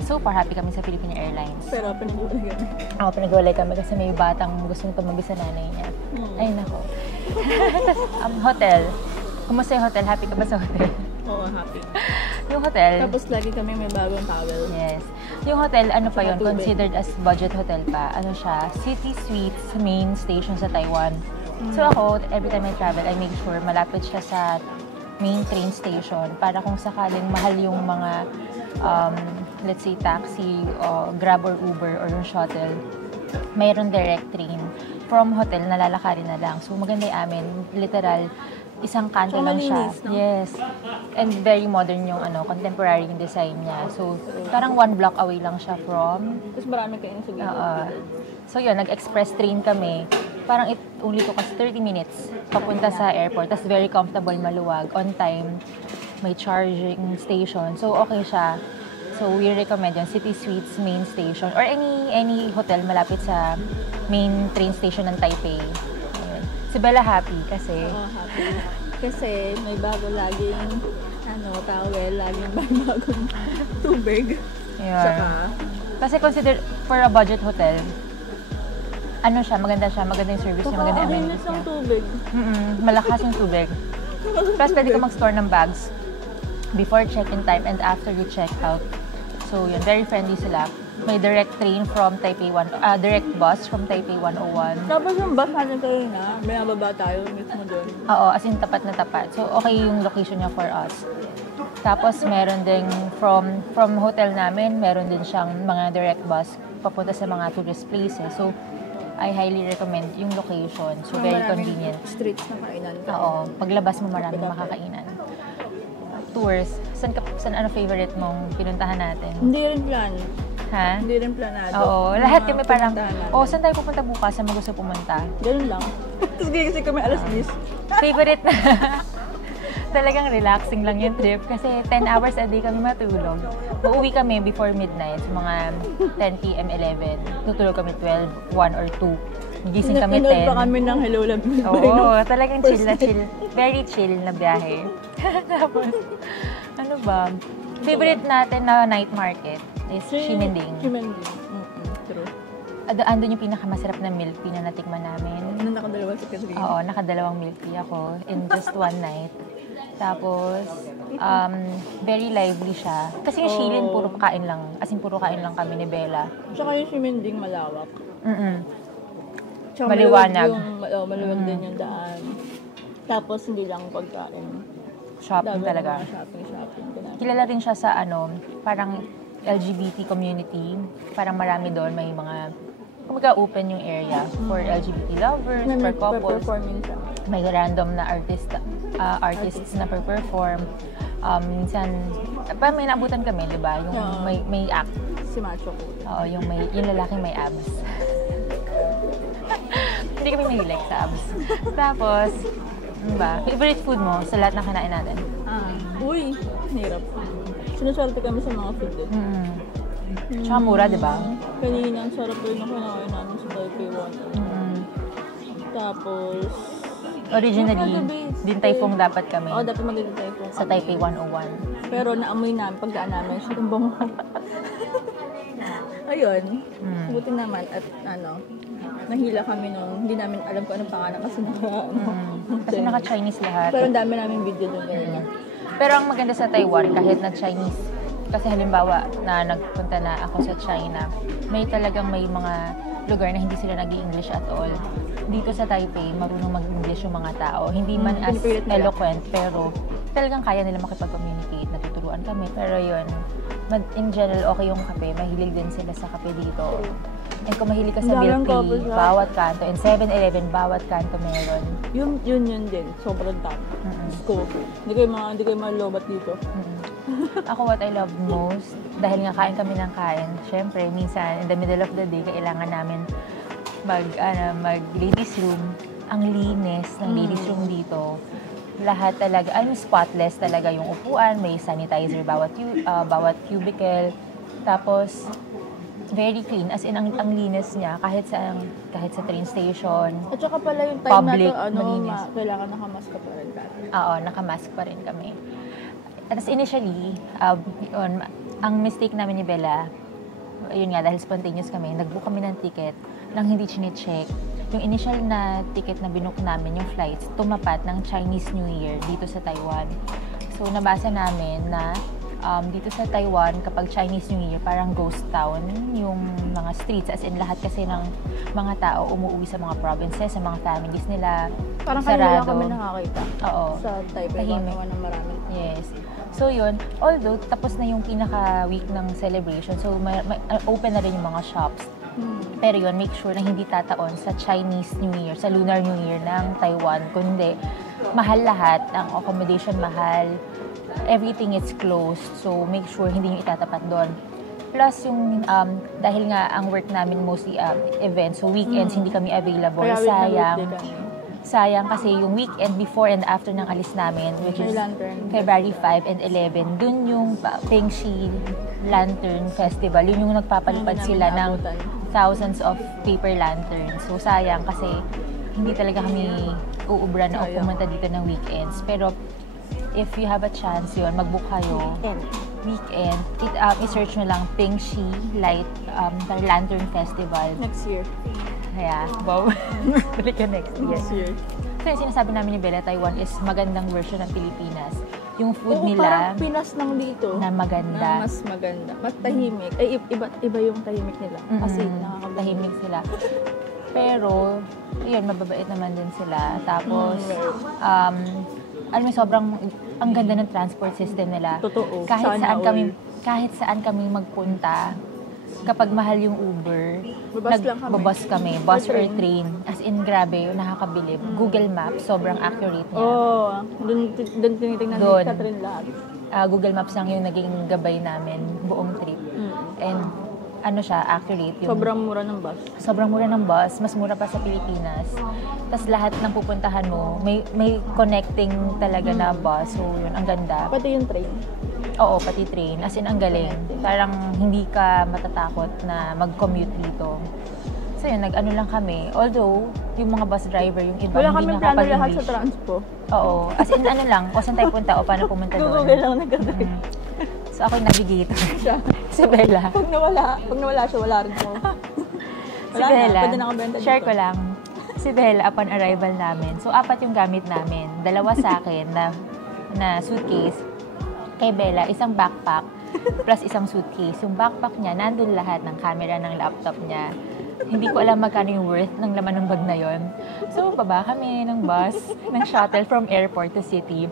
So far, happy kami sa Philippine Airlines. Pero pinag-uulay kami. Oo, pinag-uulay kami kasi may batang gustong tumabi sa nanay niya. Ay, nako. Hotel. Kumusta yung hotel? Happy ka ba sa hotel? Oo, happy. Yung hotel. Tapos lagi kami may bagong towel. Yes. Yung hotel, ano pa yun? Tubig. Considered as budget hotel pa. Ano siya? City Suites main station sa Taiwan. So ako, every time I travel, I make sure malapit siya sa main train station para kung sakaling mahal yung mga let's say taxi, Grab or Uber or yung shuttle, mayroon direct train from hotel na lalakarin na lang. So maganda yung amin, literal, isang kanto So, lang siya. malinis, no? Yes. And very modern yung contemporary yung design niya. So parang 1 block away lang siya from. Tapos marami kayo sa gilid. So yun, nag-express train kami. Parang it only took us 30 minutes papunta sa airport. Tapos very comfortable, maluwag, on time, may charging station. So okay siya. So we recommend yung City Suites main station or any hotel malapit sa main train station ng Taipei. Ayun. Si Bella happy kasi Oo, happy. Kasi may bago laging towel, laging bagong tubig. yun. Saka, Kasi consider for a budget hotel, maganda yung service niya, maganda yung amenities ng niya. tubig. Malakas yung tubig. Plus, pwede ka mag-store ng bags before check-in time and after you check out. So, yun, very friendly sila. May direct train from Taipei direct bus from Taipei 101. Tapos yung bus natin kayo na, binababa tayo mismo doon. Oo, as in tapat na tapat. So, okay yung location niya for us. Tapos, meron din from hotel namin, meron din siyang mga direct bus papunta sa mga tourist places. So, I highly recommend yung location. So, very convenient. Streets na kainan. Oo, paglabas mo maraming makakainan. Tours, saan favorite mong pinuntahan natin? Hindi rin plan. Ha? Hindi rin planado. Oo, lahat kami parang, pinuntahan natin. saan tayo pupunta bukas? Saan mo gusto pumunta? Ganun lang. Tapos kasi kami alas 10. Favorite na. Talagang relaxing lang yung trip kasi 10 hours a day kami matulog. Uuwi kami before midnight, mga 10 p.m., 11. Tutulog kami 12, 1 or 2. Gising kami 10. Pinood pa kami ng Hello Love Me. Oo, talagang chill na chill. Very chill na biyahe. Tapos, ano ba? Favorite natin na night market is Ximending. Ximending. True. Andun yung pinakamasarap na milk tea na natikman namin. Ano nakadalawang ticket rin? Oo, nakadalawang milk tea ako in just one night. Tapos, very lively siya. Kasi yung Shilin, puro kain lang. As in, puro kain lang kami ni Bella. Tsaka yung Ximending malawak. Tsaka Maliwanag. Maliwanag din yung daan. Tapos, hindi lang pagkain. Shopping talaga. Shopping. Kilala rin siya sa parang LGBT community. Parang marami doon, may mga open yung area for LGBT lovers, for couples. May random na artists na perform. Minsan, may naabutan kami, di ba? Yung may act. Si Macho ko. Oo, yung lalaking may abs. Hindi kami mahilig sa abs. Tapos, ba? Favorite food mo sa lahat na kinain natin? Uy, hirap. Sinuswerte kami sa mga food doon. Tsaka mura, di ba? Kanina, ang sarap rin ang kinain namin sa Taipei 1. Tapos, originally, Din Tai Fung dapat kami. Oo, dapat mag-Din Tai Fung. Sa Taipei 101. Pero naamoy namin, pagdaan namin, siya yung bango. Ayun, buti naman at nahila kami nung hindi namin alam kung anong pangalan kasi kasi naka-Chinese lahat. Pero ang dami namin video doon. Pero ang maganda sa Taiwan, kahit na Chinese, kasi halimbawa na nagpunta na ako sa China, may mga lugar na hindi sila nag-i-English at all. Dito sa Taipei, marunong mag-English yung mga tao. Hindi man as eloquent, pero talagang kaya nila makipag-communicate. Natuturuan kami. Pero yun, in general, okay yung kape. Mahilig din sila sa kape dito. And kung mahilig ka sa milk tea, bawat kanto. In 7-Eleven, bawat kanto meron. Yun din. Sobrang dami. Hindi kayo malobat dito. Ako, what I love most, dahil nga kain kami ng kain, syempre, minsan, in the middle of the day, kailangan namin mag-ladies room. Ang linis ng ladies room dito. Lahat talaga, spotless talaga yung upuan, may sanitizer bawat cubicle. Tapos, very clean. As in, ang linis niya, kahit sa train station, at saka pala yung time public, na to, malinis. Kailangan nakamask ka pa rin dati. Oo, nakamask pa rin kami. At initially, ang mistake namin ni Bella, yun nga, dahil spontaneous kami, nag-book kami ng ticket nang hindi chine-check. Yung initial na ticket na binook namin, yung flights, tumapat ng Chinese New Year dito sa Taiwan. So, nabasa namin na dito sa Taiwan, kapag Chinese New Year, parang ghost town yung mga streets. As in, lahat kasi ng mga tao umuwi sa mga provinces, sa mga families nila. Parang sarado. kanila lang kami nakakita. Oo. Sa Taipei, tahimik ng marami. Yes. So yun, although tapos na yung pinaka-week ng celebration, so open na rin yung mga shops. Pero yun, make sure na hindi tataon sa Chinese New Year, sa Lunar New Year ng Taiwan. Kundi, mahal lahat, ang accommodation mahal, everything is closed. So make sure hindi nyo itatapat doon. Plus yung, dahil nga ang work namin mostly events, so weekends hindi kami available. Sayang kasi yung weekend before and after ng alis namin, which is February 5 and 11, dun yung Pengshi Lantern Festival. Yun yung nagpapalipad sila ng thousands of paper lanterns. So sayang kasi hindi talaga kami uubra na pumunta dito ng weekends. Pero if you have a chance yun, mag-book kayo. Weekend. I-search nyo lang Pengshi Lantern Festival. Next year. Kaya, wow. Balik ka next year. So, yung sinasabi namin ni Bella, Taiwan is magandang version ng Pilipinas. Yung food nila, parang Pinas ng dito. Na maganda. Na mas maganda. Mas tahimik. Iba yung tahimik nila. Kasi tahimik sila. Pero, yun, mababait naman din sila. Tapos, alam mo, sobrang, ang ganda ng transport system nila. Totoo. Kahit saan kami magpunta, kapag mahal yung Uber, nagbabas kami, bus or train. As in, grabe, nakakabilib. Google Maps, sobrang accurate niya. Doon tinitingnan ni Catherine lahat. Google Maps lang yung naging gabay namin buong trip. And accurate. Sobrang mura ng bus. Sobrang mura ng bus. Mas mura pa sa Pilipinas. Tapos lahat ng pupuntahan mo, may connecting talaga na bus. So, yun, ang ganda. Pati yung train. Oo, pati train. As in, ang galing. Parang hindi ka matatakot na mag-commute dito. So yun, nag-ano lang kami. Although, yung mga bus driver, yung iba, wala hindi nakapag-English. Wala kami plano lahat sa transpo. Oo. As in, ano lang, kung saan tayo punta o paano pumunta doon. Google lang nag-drive. So, ako yung navigator. Siya. Si Bella. Pag nawala siya, wala rin ako. Si Bella, pwede na akong benta share dito. ko lang. Si Bella, upon arrival namin. So, 4 yung gamit namin. 2 sa akin na suitcase. Kay Bella, isang backpack plus isang suitcase. Yung backpack niya, nandun lahat ng camera ng laptop niya. Hindi ko alam magkano yung worth ng laman ng bag na yon. So, baba kami ng bus, ng shuttle from airport to city.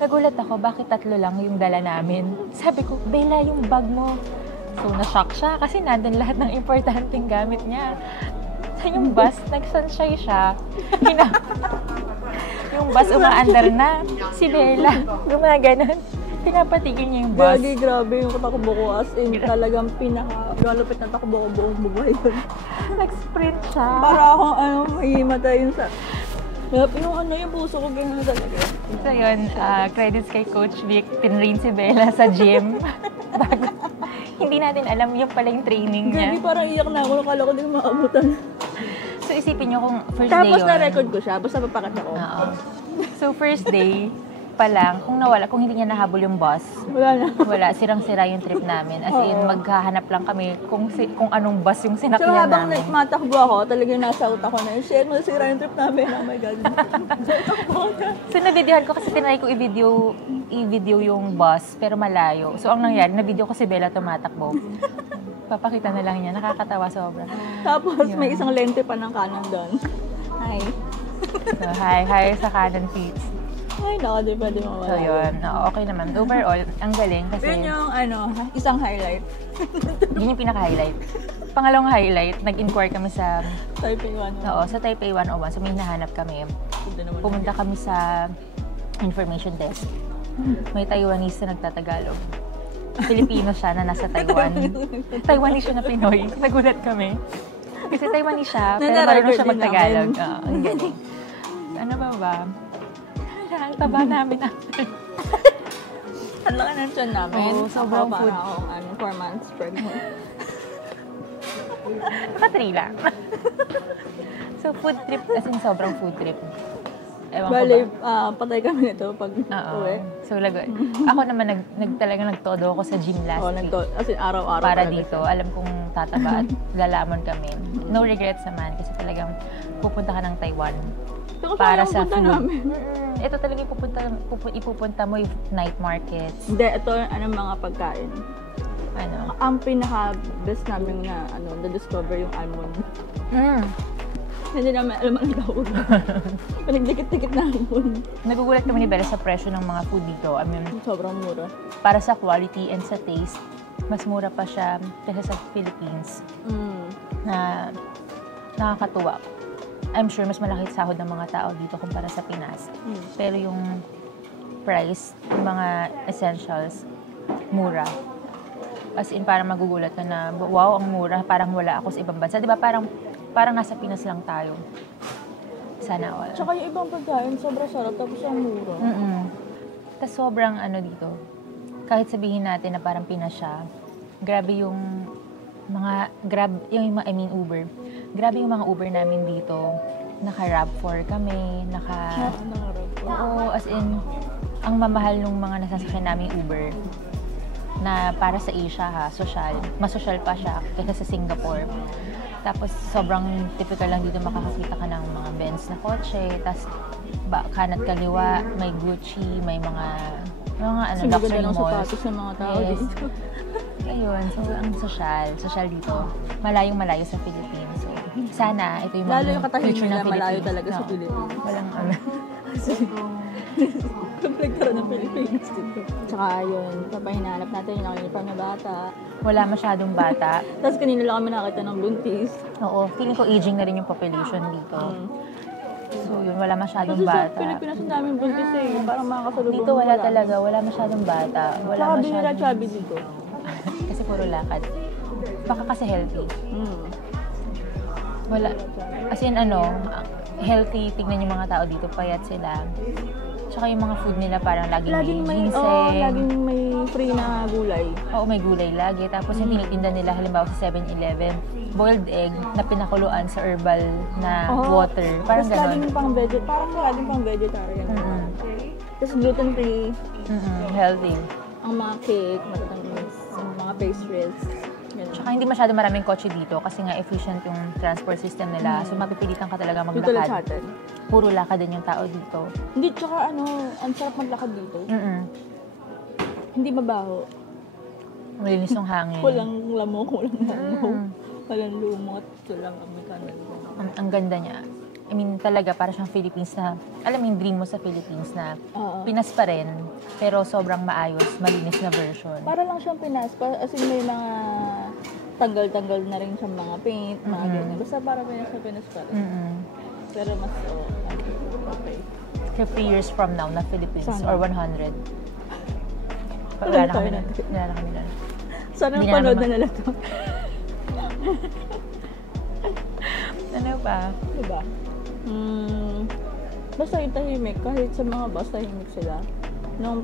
Nagulat ako, bakit 3 lang yung dala namin? Sabi ko, Bella, yung bag mo. So, na-shock siya kasi nandun lahat ng importanteng gamit niya. So, yung bus, nag-sunshine siya. Yung bus, umaandar na. Si Bella, gumaganon. Pinapatigil niya yung bus. Grabe yung takbo ko. As in, talagang pinaka-lalapit na takbo ko buong buhay yun. Nag-sprint siya. Para akong mahimatay yun sa... Yung puso ko gano'n talaga. So yun, credits kay Coach Vic, pinrain si Bella sa gym. Bago, hindi natin alam yung pala yung training niya. Grabe, parang iyak na ako. Nakala ko din maabutan. So isipin niyo kung first day Tapos yun. na-record ko siya. Basta papakita ko. Oo. So first day pa lang, kung hindi niya nahabol yung bus, Wala na. sirang-sira yung trip namin. As in, maghahanap lang kami kung anong bus yung So sinakyan habang namin. matakbo ako, talagang nasa utak ko na, shit, masira yung trip namin. Oh my God. So na-videohan ko kasi tinry ko i-video yung bus, pero malayo. So ang nangyari, na-video ko si Bella tumatakbo. Papakita na lang niya, nakakatawa sobra. Tapos may isang lente pa ng kanan doon. Hi. So hi sa Canon Peaks. Ay, naka, di pwede mawala. So yun, okay naman. Overall, ang galing kasi Yun yung isang highlight. yun yung pinaka-highlight. Pangalawang highlight, nag-inquire kami sa Taipei 101. sa Taipei 101. So may hinahanap kami. Pumunta kami sa information desk. May Taiwanese na nagtatagalog. Filipino siya na nasa Taiwan. Taiwanese siya na Pinoy. Nagulat kami. Kasi Taiwanese siya, pero marunong siya magtagalog. Ang galing. Ano ba? Ang taba namin after. Ang laki ng tiyan namin. Oo, sobrang Ako, food. Parang akong 4 months pregnant. Naka-3 lang. So food trip, as in sobrang food trip. Ewan ko Bale, ba? patay kami nito pag Oo. uwi. So ako naman talagang nagtodo ako sa gym last week. As in, araw-araw Para talaga dito, siya. alam kong tataba at lalaman kami. No regrets naman kasi talagang pupunta ka ng Taiwan Pero para sayang sa punta food. namin. Ito talaga ipupunta mo yung night markets. Hindi, ito mga pagkain. Ano? Ang pinaka-best namin na-discover yung almond. Hindi namin alam ang tawag. Pinagdikit-dikit na almond. Nagugulat kami ni Bella sa presyo ng mga food dito. I mean, Sobrang mura. para sa quality and sa taste, mas mura pa siya kaysa sa Philippines na nakakatuwa. I'm sure mas malaki sahod ng mga tao dito kumpara sa Pinas. Pero yung price, yung mga essentials, mura. As in, parang magugulat ka na, wow, ang mura, parang wala ako sa ibang bansa. Di ba parang nasa Pinas lang tayo. Sana all. Tsaka yung ibang pagkain, sobrang sarap tapos ang mura. Tapos sobrang dito, kahit sabihin natin na parang Pinas siya, grabe yung Uber. Grabe yung mga Uber namin dito. Naka-RAV4 kami, Oo, as in, ang mamahal nung mga nasasakyan namin Uber na para sa Asia social. Mas social pa siya kaysa sa Singapore. Tapos sobrang typical lang dito makakakita ka ng mga Benz na kotse. Tapos kanat kaliwa, may Gucci, may mga luxury ng malls. sapatos ng mga tao dito. Ayun, so ang social dito. Malayong-malayo sa Philippines. So, sana ito yung Lalo yung future katahimik ng na malayo Philippines. talaga sa No. Pilipinas. Walang Nagkaroon ng Pilipinas dito. Tsaka yun, kapag hinahanap natin yung uniform na bata. wala masyadong bata. Tapos kanina lang kami nakita ng buntis. Oo, feeling ko aging na rin yung population dito. So yun, wala masyadong Kasi sa bata. Pilipinas namin buntis parang mga kasalubong. Dito wala talaga, wala masyadong bata. Wala Tsaka binira masyadong... chubby dito. Kasi puro lakad. Baka kasi healthy. Wala. As in healthy, tignan yung mga tao dito, payat sila. Tsaka yung mga food nila parang laging may ginseng. Laging may free na gulay. Oo, may gulay lagi. Tapos yung tinitinda nila, halimbawa sa 7-Eleven, boiled egg na pinakuluan sa herbal na water. Parang Tapos gano'n. laging pang vegetarian. Tapos gluten-free. Healthy. ang mga cake, matatamis, ang mga pastries. Ganun. Tsaka hindi masyado maraming kotse dito kasi nga efficient yung transport system nila. So mapipilitan ka talaga Dito lang sa maglakad. atin. Puro lakad din yung tao dito. Hindi, tsaka ang sarap maglakad dito. Hindi mabaho. Malinis yung hangin. Walang lamok, walang langaw. Mm. Walang lumot, walang amikan. Ang ganda niya. I mean, talaga, para siyang Philippines na, alam mo yung dream mo sa Philippines na Oo. Pinas pa rin, pero sobrang maayos, malinis na version. Para lang siyang Pinas. As in, may mga tanggal-tanggal na rin siyang mga paint, mga ganyan. Basta para Pinas pa rin. Pero mas okay. 50 years from now na Philippines, Sana. or 100. Wala Wala na tayo kami na. Wala na kami na. Sana Hindi panood na na nila to. Ano pa? Diba? Basta yung tahimik. Kahit sa mga bus, tahimik sila. Nung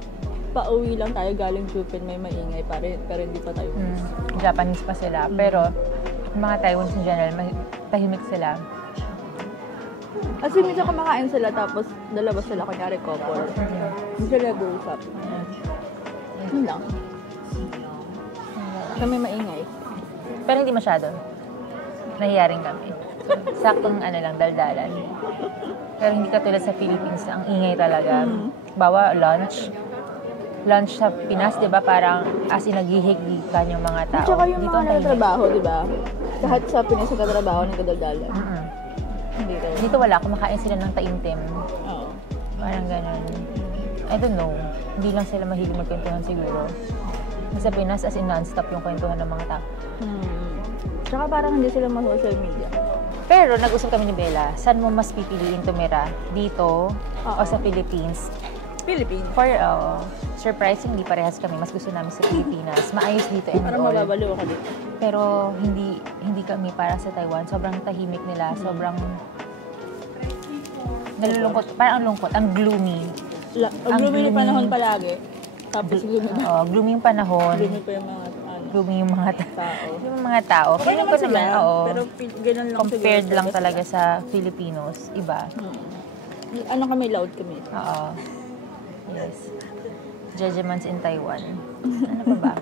pauwi lang tayo galing Jupin, may maingay pa rin. Pero hindi pa tayo. Japanese pa sila, pero yung mga Taiwanese in general, tahimik sila. As in, minsan kumakain sila tapos dalabas sila, kunyari couple. Hindi sila nag-uusap. Yun lang. Kami maingay. Pero hindi masyado. Nahiyaring kami. Saktong lang, daldalan. Pero hindi katulad sa Philippines, ang ingay talaga. Bawa, lunch sa Pinas, di ba, parang as in naghihigdikan yung mga tao. Tsaka yung Dito mga ang tahimik. nagtatrabaho, di ba? Kahit sa Pinas nagtatrabaho, nagdadaldalan. Hindi tayo. Dito wala, kumakain sila ng taimtim. Oo. Parang ganun. I don't know. Hindi lang sila mahilig magkwentuhan siguro. Sa Pinas, as in non-stop yung kwentuhan ng mga tao. Tsaka parang hindi sila ma-social media. Pero nag-usap kami ni Bella, saan mo mas pipiliin tumira? Dito o sa Philippines? Philippines. For surprisingly, parehas kami. Mas gusto namin sa Pilipinas. Maayos dito and Parang all. mababaliw ako dito. Pero hindi kami para sa Taiwan. Sobrang tahimik nila. Sobrang nalulungkot. Parang ang lungkot. Ang gloomy. Ang gloomy yung panahon palagi. Tapos Gloomy yung panahon. gloomy pa yung mga Gloomy yung mga tao. yung mga tao. Okay Feeling naman ko sila, oo. pero ganun lang Compared siguro lang sila. talaga sa Filipinos. Iba. Ano kami, loud kami. Oo. Yes. Judgments in Taiwan. Ano pa ba?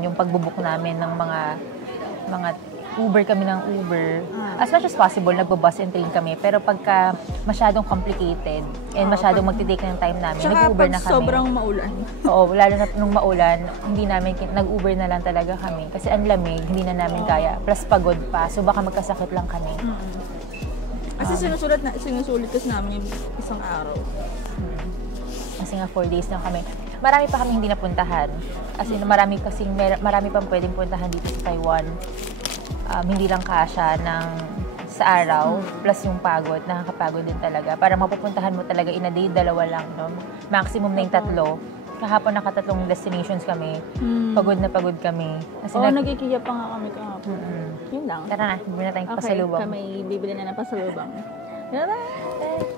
Yung pagbubuk namin ng mga Uber kami ng Uber. As much as possible, nagbo-bus and train kami. Pero pagka masyadong complicated and masyadong magtitake ng time namin, Tsaka nag-Uber pag na kami. sobrang maulan. Oo, lalo na nung maulan, hindi namin, nag-Uber na lang talaga kami. Kasi ang lamig, hindi na namin kaya. Plus pagod pa, so baka magkasakit lang kami. Kasi sinusulit kasi namin yung isang araw. Kasi nga 4 days lang kami. Marami pa kami hindi napuntahan. As in, marami pang pwedeng puntahan dito sa Taiwan. Hindi lang kasya sa araw, plus yung pagod, nakakapagod din talaga. Para mapupuntahan mo talaga in a day, 2 lang, no? Maximum na yung 3. Kahapon nakatatlong destinations kami. Pagod na pagod kami. Kasi Nagkikiya pa nga kami kahapon. Yun lang. Tara na, bibili na tayong Okay, pasalubong. kami bibili na ng pasalubong. Bye-bye!